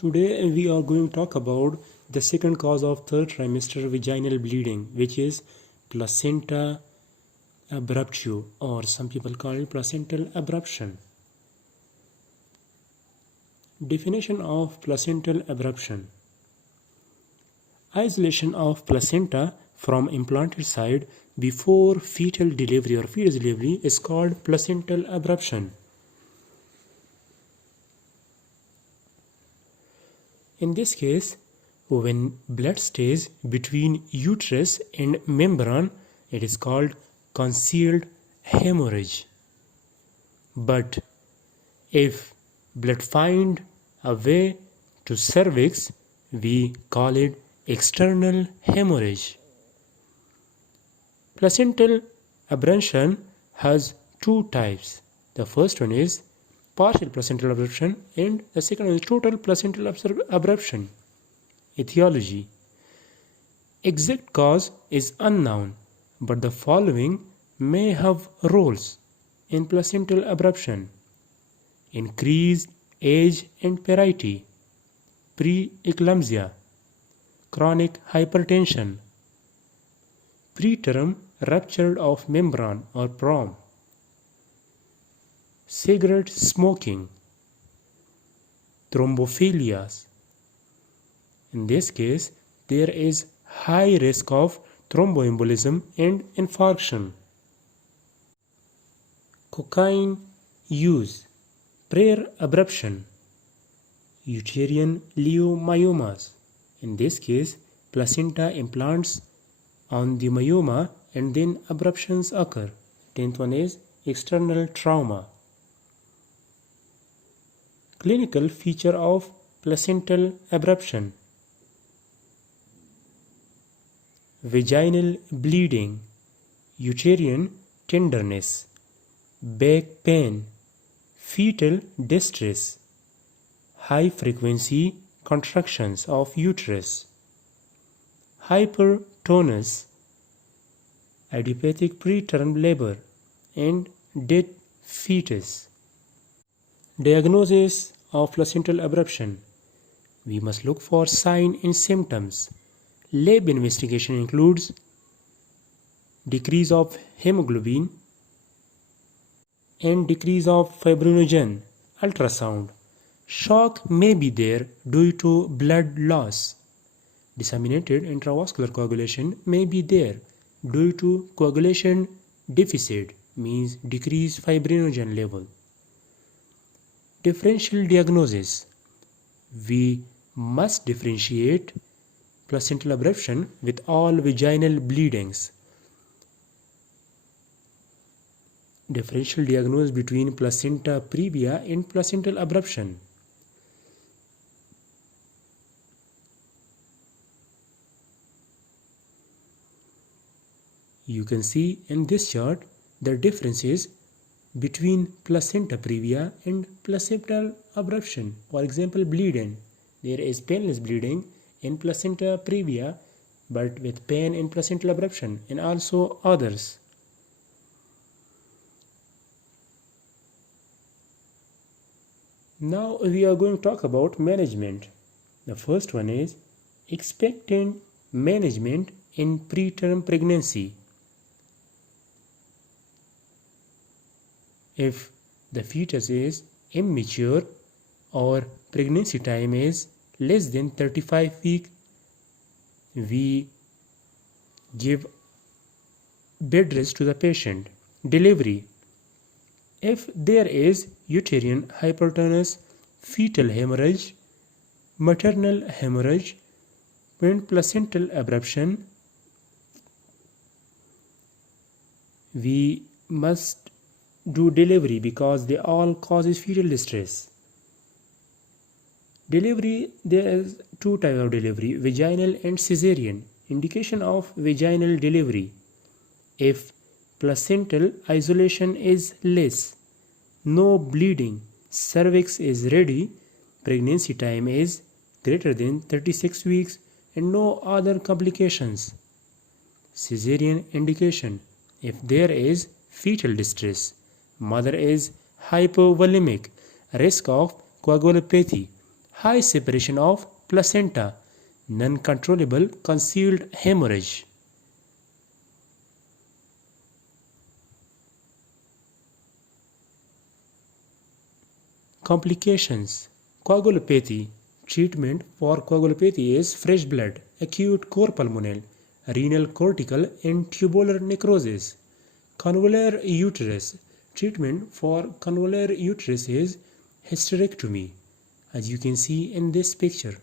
Today we are going to talk about the second cause of third trimester vaginal bleeding, which is placenta abruptio, or some people call it placental abruption. Definition of placental abruption: isolation of placenta from implanted side before fetal delivery or fetus delivery is called placental abruption. In this case, when blood stays between uterus and membrane, it is called concealed hemorrhage. But if blood find a way to cervix, we call it external hemorrhage. Placental abruption has two types. The first one is partial placental abruption and the second one is total placental abruption. Etiology: exact cause is unknown, but the following may have roles in placental abruption: increased age and parity, preeclampsia, chronic hypertension, preterm rupture of membrane or PROM, cigarette smoking, thrombophilias. In this case, there is high risk of thromboembolism and infarction. Cocaine use, prayer abruption, uterine leiomyomas. In this case, placenta implants on the myoma and then abruptions occur. 10th one is external trauma. Clinical feature of placental abruption: vaginal bleeding, uterine tenderness, back pain, fetal distress, high frequency contractions of uterus, hypertonus, idiopathic preterm labor, and dead fetus. Diagnosis of placental abruption: we must look for signs and symptoms. Lab investigation includes decrease of hemoglobin and decrease of fibrinogen. Ultrasound: shock may be there due to blood loss. Disseminated intravascular coagulation may be there due to coagulation deficit, means decreased fibrinogen level. Differential diagnosis: we must differentiate placental abruption with all vaginal bleedings. Differential diagnosis between placenta previa and placental abruption. You can see in this chart the differences between placenta previa and placental abruption. For example, bleeding. There is painless bleeding in placenta previa but with pain in placental abruption, and also others. Now we are going to talk about management. The first one is expectant management in preterm pregnancy. If the fetus is immature or pregnancy time is less than 35 weeks, we give bed rest to the patient. Delivery: if there is uterine hypertonus, fetal hemorrhage, maternal hemorrhage, and placental abruption, we must do delivery because they all causes fetal distress. Delivery: there is two types of delivery, vaginal and cesarean. Indication of vaginal delivery: if placental isolation is less, no bleeding, cervix is ready, pregnancy time is greater than 36 weeks, and no other complications. Cesarean indication: if there is fetal distress, mother is hypovolemic, risk of coagulopathy, high separation of placenta, non-controllable concealed hemorrhage. Complications. Coagulopathy. Treatment for coagulopathy is fresh blood, acute core pulmonale, renal cortical and tubular necrosis. Convolular uterus. Treatment for convolular uterus is hysterectomy, as you can see in this picture.